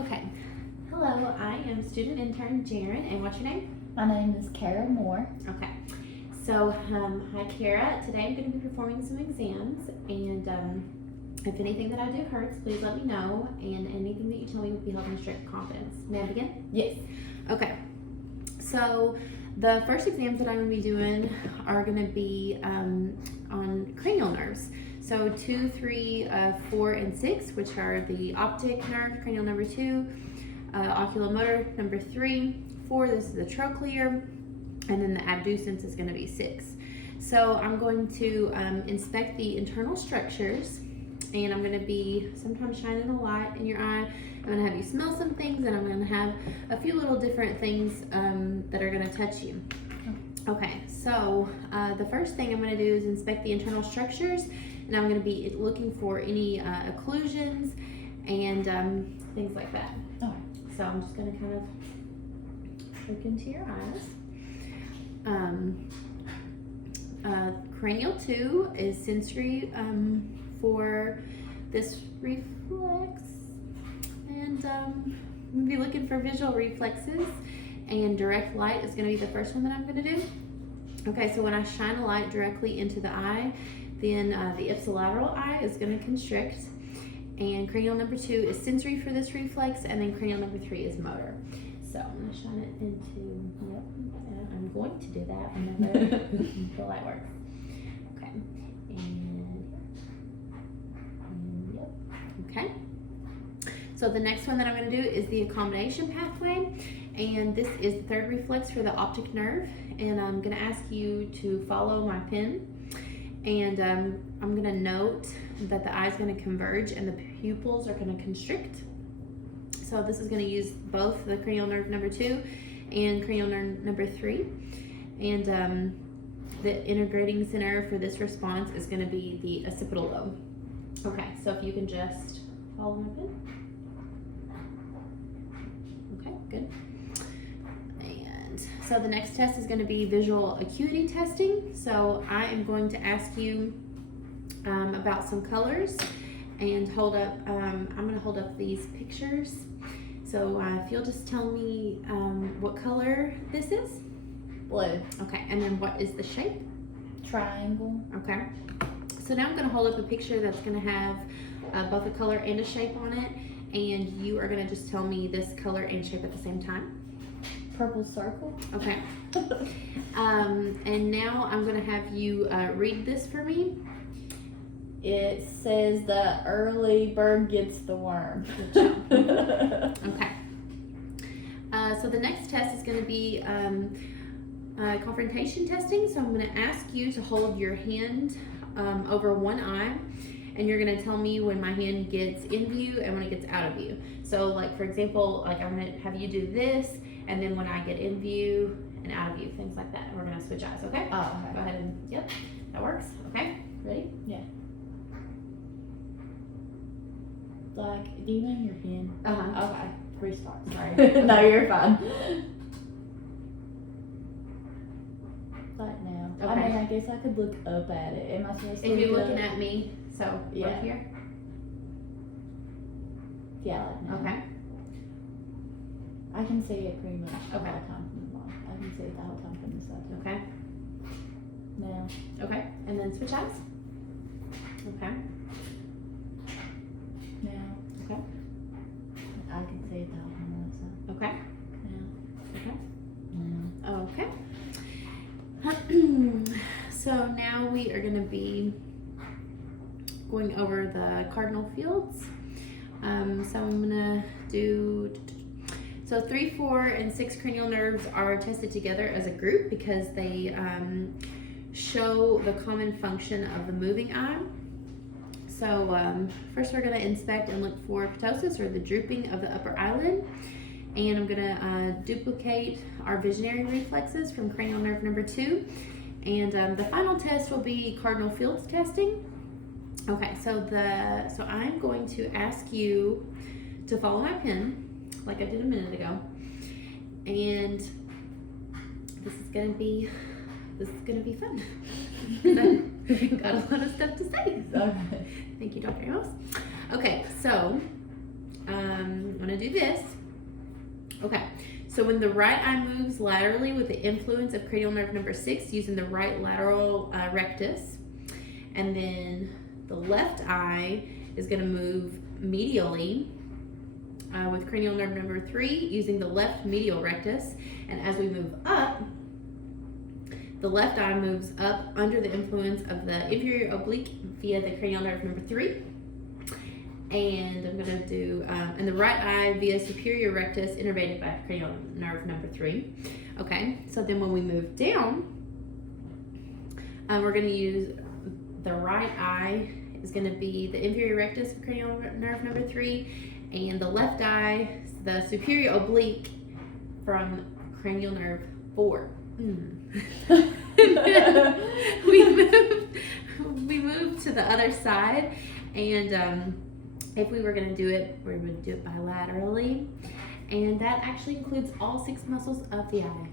Okay. Hello, I am student intern Jaren, and what's your name? My name is Kara Moore. Okay. So, hi Kara. Today I'm going to be performing some exams, and if anything that I do hurts, please let me know, and anything that you tell me will be held in strict confidence. May I begin? Yes. Okay. So, the first exams that I'm going to be doing are going to be on cranial nerves. So 2, 3, 4, and 6, which are the optic nerve, cranial number 2, oculomotor number 3, 4, this is the trochlear, and then the abducens is going to be 6. So I'm going to inspect the internal structures, and I'm going to be sometimes shining a light in your eye. I'm going to have you smell some things, and I'm going to have a few little different things that are going to touch you. Okay, so the first thing I'm going to do is inspect the internal structures, and I'm going to be looking for any occlusions and things like that. Okay. So I'm just going to kind of look into your eyes. Cranial 2 is sensory for this reflex, and I'm going to be looking for visual reflexes, and direct light is going to be the first one that I'm going to do. Okay, so when I shine a light directly into the eye, then the ipsilateral eye is going to constrict, and cranial number 2 is sensory for this reflex, and then cranial number 3 is motor. So I'm going to shine it into, yep, and I'm going to do that whenever the light works. Okay, and yep, okay. So the next one that I'm going to do is the accommodation pathway, and this is the third reflex for the optic nerve, and I'm going to ask you to follow my pen, and I'm going to note that the eye is going to converge and the pupils are going to constrict. So this is going to use both the cranial nerve number 2 and cranial nerve number 3, and the integrating center for this response is going to be the occipital lobe. Okay, so if you can just follow my pen. Okay, good. And so the next test is going to be visual acuity testing. So I am going to ask you about some colors, and hold up, I'm going to hold up these pictures. So if you'll just tell me what color this is. Blue. Okay, and then what is the shape? Triangle. Okay. So now I'm going to hold up a picture that's going to have both a color and a shape on it, and you are going to just tell me this color and shape at the same time. Purple circle. Okay. And now I'm going to have you read this for me. It says the early bird gets the worm. Okay. So the next test is going to be confrontation testing. So I'm going to ask you to hold your hand over one eye, and you're going to tell me when my hand gets in view and when it gets out of view. So like, for example, like I'm going to have you do this, and then when I get in view and out of view, things like that. We're going to switch eyes, okay? Oh, okay. Go ahead and, yep, that works. Okay, ready? Yeah. Like, do you name your pen? Uh-huh. Okay. Restart. Sorry. No, you're fine. Like now. Okay. I mean, I guess I could look up at it. Am I supposed to? If you're look looking up? at me, so Yeah. right here. Yeah, like now. Okay. I can see it pretty much the Okay. whole time from the bottom. I can see it the whole time from the side. Okay. Now. Okay. And then switch eyes. Okay. Now. Okay. I can see it the whole time on that side. Okay. Now. Okay. Okay. So now we are going to be going over the cardinal fields. So I'm going to do, so 3, 4, and 6 cranial nerves are tested together as a group because they show the common function of the moving eye. So first we're going to inspect and look for ptosis, or the drooping of the upper eyelid. And I'm going to duplicate our visionary reflexes from cranial nerve number 2. And the final test will be cardinal fields testing. Okay, so I'm going to ask you to follow my pen, like I did a minute ago. And this is going to be fun. Got a lot of stuff to say. Okay. Thank you, Dr. Amos. Okay, so I'm gonna do this. Okay, so when the right eye moves laterally with the influence of cranial nerve number 6 using the right lateral rectus, and then the left eye is gonna move medially with cranial nerve number 3 using the left medial rectus, and as we move up, the left eye moves up under the influence of the inferior oblique via the cranial nerve number 3. And I'm going to do, and the right eye via superior rectus innervated by cranial nerve number 3. Okay, so then when we move down, we're going to use the right eye is going to be the inferior rectus of cranial nerve number 3, and the left eye, the superior oblique from cranial nerve 4. we moved to the other side, and if we were going to do it, we would do it bilaterally, and that actually includes all 6 muscles of the eye.